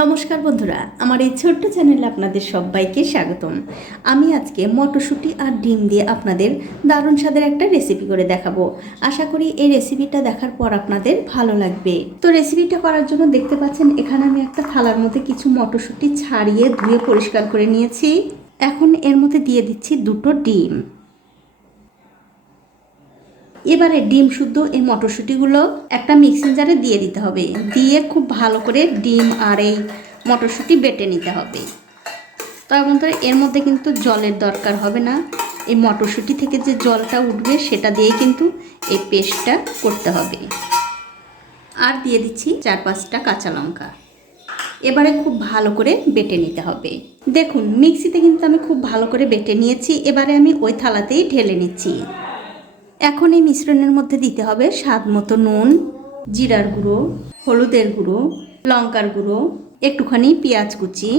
নমস্কার বন্ধুরা, আমার এই ছোট্ট চ্যানেলে আপনাদের সবাইকে স্বাগতম। আমি আজকে মটরশুঁটি আর ডিম দিয়ে আপনাদের দারুণ স্বাদের একটা রেসিপি করে দেখাবো। আশা করি এই রেসিপিটা দেখার পর আপনাদের ভালো লাগবে। তো রেসিপিটা করার জন্য দেখতে পাচ্ছেন এখানে আমি একটা থালার মধ্যে কিছু মটরশুঁটি ছাড়িয়ে ধুয়ে পরিষ্কার করে নিয়েছি। এখন এর মধ্যে দিয়ে দিচ্ছি দুটো ডিম। এবারে ডিম শুদ্ধ এই মটরশুঁটিগুলো একটা মিক্সিং জারে দিয়ে দিতে হবে, দিয়ে খুব ভালো করে ডিম আর এই মটরশুঁটি বেটে নিতে হবে। তবে বন্ধুরা এর মধ্যে কিন্তু জলের দরকার হবে না, এই মটরশুঁটি থেকে যে জলটা উঠবে সেটা দিয়েই কিন্তু এই পেস্টটা করতে হবে। আর দিয়ে দিচ্ছি 4-5টা কাঁচা লঙ্কা। এবারে খুব ভালো করে বেটে নিতে হবে। দেখুন মিক্সিতে কিন্তু আমি খুব ভালো করে বেটে নিয়েছি। এবারে আমি ওই থালাতেই ঢেলে নিচ্ছি। এখন এই মিশ্রণের মধ্যে দিতে হবে স্বাদ মতো নুন, জিরার গুঁড়ো, হলুদের গুঁড়ো, লঙ্কার গুঁড়ো, একটুখানি পেঁয়াজ কুচি,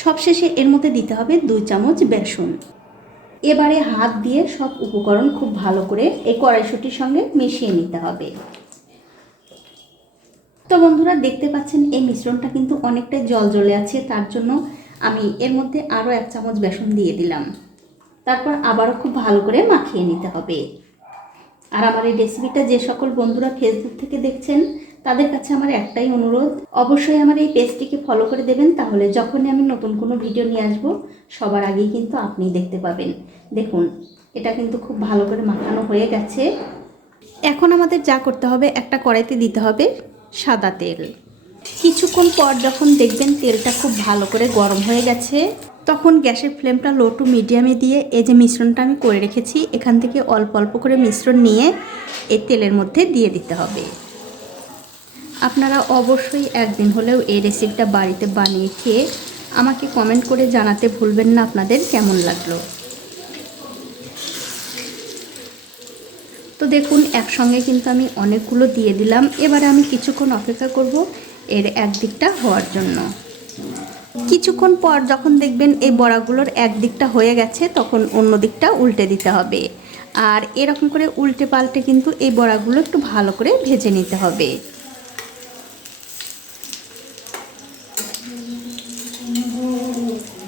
সবশেষে এর মধ্যে দিতে হবে 2 চামচ বেসন। এবারে হাত দিয়ে সব উপকরণ খুব ভালো করে এই কড়াইশুঁটির সঙ্গে মিশিয়ে নিতে হবে। তো বন্ধুরা দেখতে পাচ্ছেন এই মিশ্রণটা কিন্তু অনেকটাই জলজলে আছে, তার জন্য আমি এর মধ্যে আরও 1 চামচ বেসন দিয়ে দিলাম। তারপর আবারও খুব ভালো করে মাখিয়ে নিতে হবে। আর আমার এই রেসিপিটা যে সকল বন্ধুরা ফেসবুক থেকে দেখছেন তাদের কাছে আমার একটাই অনুরোধ, অবশ্যই আমার এই পেজটিকে ফলো করে দেবেন, তাহলে যখনই আমি নতুন কোনো ভিডিও নিয়ে আসবো সবার আগেই কিন্তু আপনি দেখতে পাবেন। দেখুন এটা কিন্তু খুব ভালো করে মাখানো হয়ে গেছে। এখন আমাদের যা করতে হবে, একটা কড়াইতে দিতে হবে সাদা তেল। কিছুক্ষণ পর যখন দেখবেন তেলটা খুব ভালো করে গরম হয়ে গেছে, তখন গ্যাসের ফ্লেমটা লো টু মিডিয়ামে দিয়ে এই যে মিশ্রণটা আমি করে রেখেছি এখান থেকে অল্প অল্প করে মিশ্রণ নিয়ে এই তেলের মধ্যে দিয়ে দিতে হবে। আপনারা অবশ্যই একদিন হলেও এই রেসিপিটা বাড়িতে বানিয়ে খেয়ে আমাকে কমেন্ট করে জানাতে ভুলবেন না আপনাদের কেমন লাগলো। তো দেখুন একসঙ্গে কিন্তু আমি অনেকগুলো দিয়ে দিলাম। এবারে আমি কিছুক্ষণ অপেক্ষা করব এর একদিকটা হওয়ার জন্য। কিছুক্ষণ পর যখন দেখবেন এই বড়াগুলোর একদিকটা হয়ে গেছে তখন অন্য দিকটা উল্টে দিতে হবে। আর এরকম করে উল্টে পাল্টে কিন্তু এই বড়াগুলো একটু ভালো করে ভেজে নিতে হবে।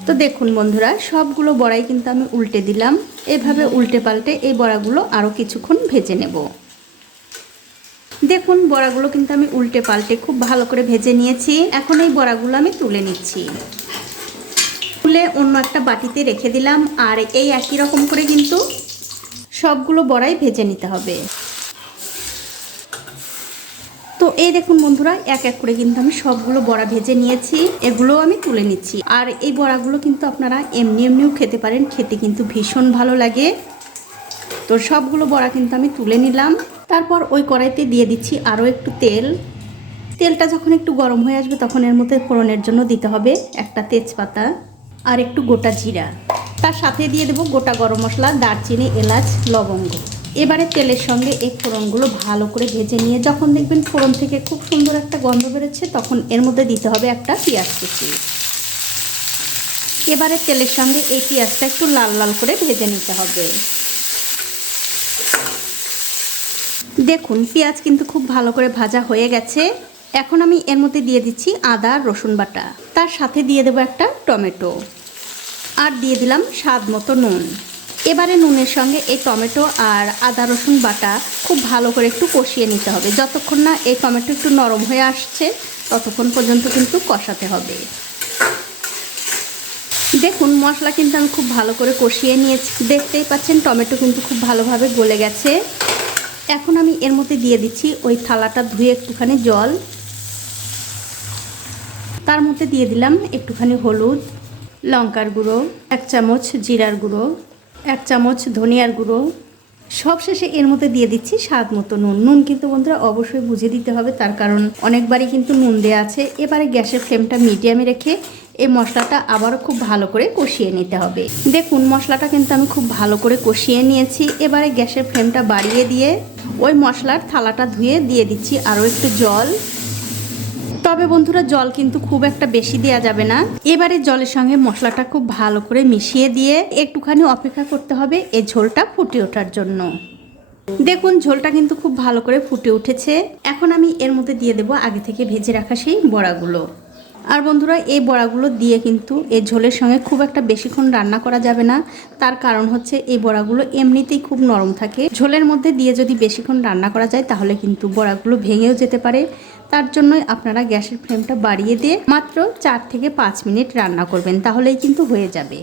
তো দেখুন বন্ধুরা সবগুলো বড়াই কিন্তু আমি উল্টে দিলাম। এভাবে উল্টে পাল্টে এই বড়াগুলো আরও কিছুক্ষণ ভেজে নেব। দেখুন বড়াগুলো কিন্তু আমি উল্টে পাল্টে খুব ভালো করে ভেজে নিয়েছি। এখন এই বড়াগুলো আমি তুলে নিচ্ছি। তুলে অন্য একটা বাটিতে রেখে দিলাম। আর এই একই রকম করে কিন্তু সবগুলো বড়াই ভেজে নিতে হবে। তো এই দেখুন বন্ধুরা এক এক করে কিন্তু আমি সবগুলো বড়া ভেজে নিয়েছি, এগুলো আমি তুলে নিচ্ছি। আর এই বড়াগুলো কিন্তু আপনারা এমনিও খেতে পারেন, খেতে কিন্তু ভীষণ ভালো লাগে। তো সবগুলো বড়া কিন্তু আমি তুলে নিলাম। তারপর ওই কড়াইতে দিয়ে দিচ্ছি আরও একটু তেল। তেলটা যখন একটু গরম হয়ে আসবে তখন এর মধ্যে ফোড়নের জন্য দিতে হবে একটা তেজপাতা আর একটু গোটা জিরা। তার সাথে দিয়ে দেবো গোটা গরম মশলা, দারচিনি, এলাচ, লবঙ্গ। এবারে তেলের সঙ্গে এই ফোড়নগুলো ভালো করে ভেজে নিয়ে যখন দেখবেন ফোড়ন থেকে খুব সুন্দর একটা গন্ধ বেরোচ্ছে তখন এর মধ্যে দিতে হবে একটা পেঁয়াজ কুচি। এবারে তেলের সঙ্গে এই পেঁয়াজটা একটু লাল লাল করে ভেজে নিতে হবে। দেখুন পেঁয়াজ কিন্তু খুব ভালো করে ভাজা হয়ে গেছে। এখন আমি এর মধ্যে দিয়ে দিচ্ছি আদা আর রসুন বাটা, তার সাথে দিয়ে দেবো একটা টমেটো আর দিয়ে দিলাম স্বাদ মতো নুন। এবারে নুনের সঙ্গে এই টমেটো আর আদা রসুন বাটা খুব ভালো করে একটু কষিয়ে নিতে হবে। যতক্ষণ না এই টমেটো একটু নরম হয়ে আসছে ততক্ষণ পর্যন্ত কিন্তু কষাতে হবে। দেখুন মশলা কিন্তু আমি খুব ভালো করে কষিয়ে নিয়েছি, দেখতেই পাচ্ছেন টমেটো কিন্তু খুব ভালোভাবে গলে গেছে। এখন আমি এর মধ্যে দিয়ে দিচ্ছি ওই থালাটা ধুয়ে একটুখানি জল, তার মধ্যে দিয়ে দিলাম একটুখানি হলুদ, লঙ্কার গুঁড়ো, 1 চামচ জিরার গুঁড়ো, 1 চামচ ধনিয়ার গুঁড়ো, সবশেষে এর মধ্যে দিয়ে দিচ্ছি স্বাদ মতো নুন। নুন কিন্তু বন্ধুরা অবশ্যই বুঝে দিতে হবে, তার কারণ অনেকবারই কিন্তু নুন দেওয়া আছে। এবারে গ্যাসের ফ্লেমটা মিডিয়ামে রেখে এই মশলাটা আবারও খুব ভালো করে কষিয়ে নিতে হবে। দেখুন মশলাটা কিন্তু আমি খুব ভালো করে কষিয়ে নিয়েছি। এবারে গ্যাসের ফ্লেমটা বাড়িয়ে দিয়ে ওই মশলার থালাটা ধুয়ে দিয়ে দিচ্ছি আরও একটু জল। তবে বন্ধুরা জল কিন্তু খুব একটা বেশি দেওয়া যাবে না। এবারে জলের সঙ্গে মশলাটা খুব ভালো করে মিশিয়ে দিয়ে একটুখানি অপেক্ষা করতে হবে এই ঝোলটা ফুটে ওঠার জন্য। দেখুন ঝোলটা কিন্তু খুব ভালো করে ফুটে উঠেছে। এখন আমি এর মধ্যে দিয়ে দেবো আগে থেকে ভেজে রাখা সেই বড়াগুলো। আর বন্ধুরা এই বড়াগুলো দিয়ে কিন্তু এই ঝোলের সঙ্গে খুব একটা বেশিক্ষণ রান্না করা যাবে না। তার কারণ হচ্ছে এই বড়াগুলো এমনিতেই খুব নরম থাকে। ঝোলের মধ্যে দিয়ে যদি বেশিক্ষণ রান্না করা যায় তাহলে কিন্তু বড়াগুলো ভেঙেও যেতে পারে। তার জন্যই আপনারা গ্যাসের ফ্লেমটা বাড়িয়ে দিয়ে মাত্র 4 থেকে 5 মিনিট রান্না করবেন, তাহলেই কিন্তু হয়ে যাবে।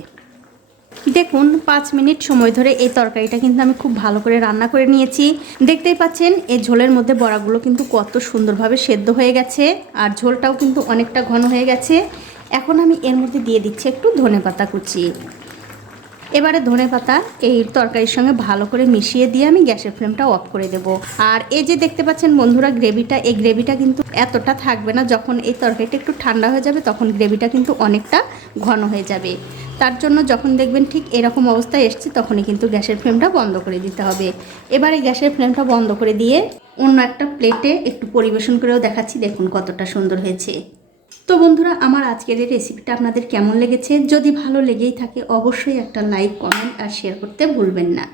দেখুন 5 মিনিট সময় ধরে এই তরকারিটা কিন্তু আমি খুব ভালো করে রান্না করে নিয়েছি। দেখতেই পাচ্ছেন এই ঝোলের মধ্যে বড়াগুলো কিন্তু কত সুন্দরভাবে সেদ্ধ হয়ে গেছে, আর ঝোলটাও কিন্তু অনেকটা ঘন হয়ে গেছে। এখন আমি এর মধ্যে দিয়ে দিচ্ছি একটু ধনেপাতা কুচি। এবারে ধনেপাতা এই তরকারির সঙ্গে ভালো করে মিশিয়ে দিয়ে আমি গ্যাসের ফ্লেমটা অফ করে দেব। আর এই যে দেখতে পাচ্ছেন বন্ধুরা গ্রেভিটা, এই গ্রেভিটা কিন্তু এতটা থাকবে না। যখন এই তরকারিটা একটু ঠান্ডা হয়ে যাবে তখন গ্রেভিটা কিন্তু অনেকটা ঘন হয়ে যাবে। তার জন্য যখন দেখবেন ঠিক এরকম অবস্থায় এসছে তখনই কিন্তু গ্যাসের ফ্লেমটা বন্ধ করে দিতে হবে। এবারে গ্যাসের ফ্লেমটা বন্ধ করে দিয়ে অন্য একটা প্লেটে একটু পরিবেশন করেও দেখাচ্ছি, দেখুন কতটা সুন্দর হয়েছে। তো বন্ধুরা আমার আজকের এই রেসিপিটা আপনাদের কেমন লেগেছে? যদি ভালো লেগেই থাকে অবশ্যই একটা লাইক, কমেন্ট আর শেয়ার করতে ভুলবেন না।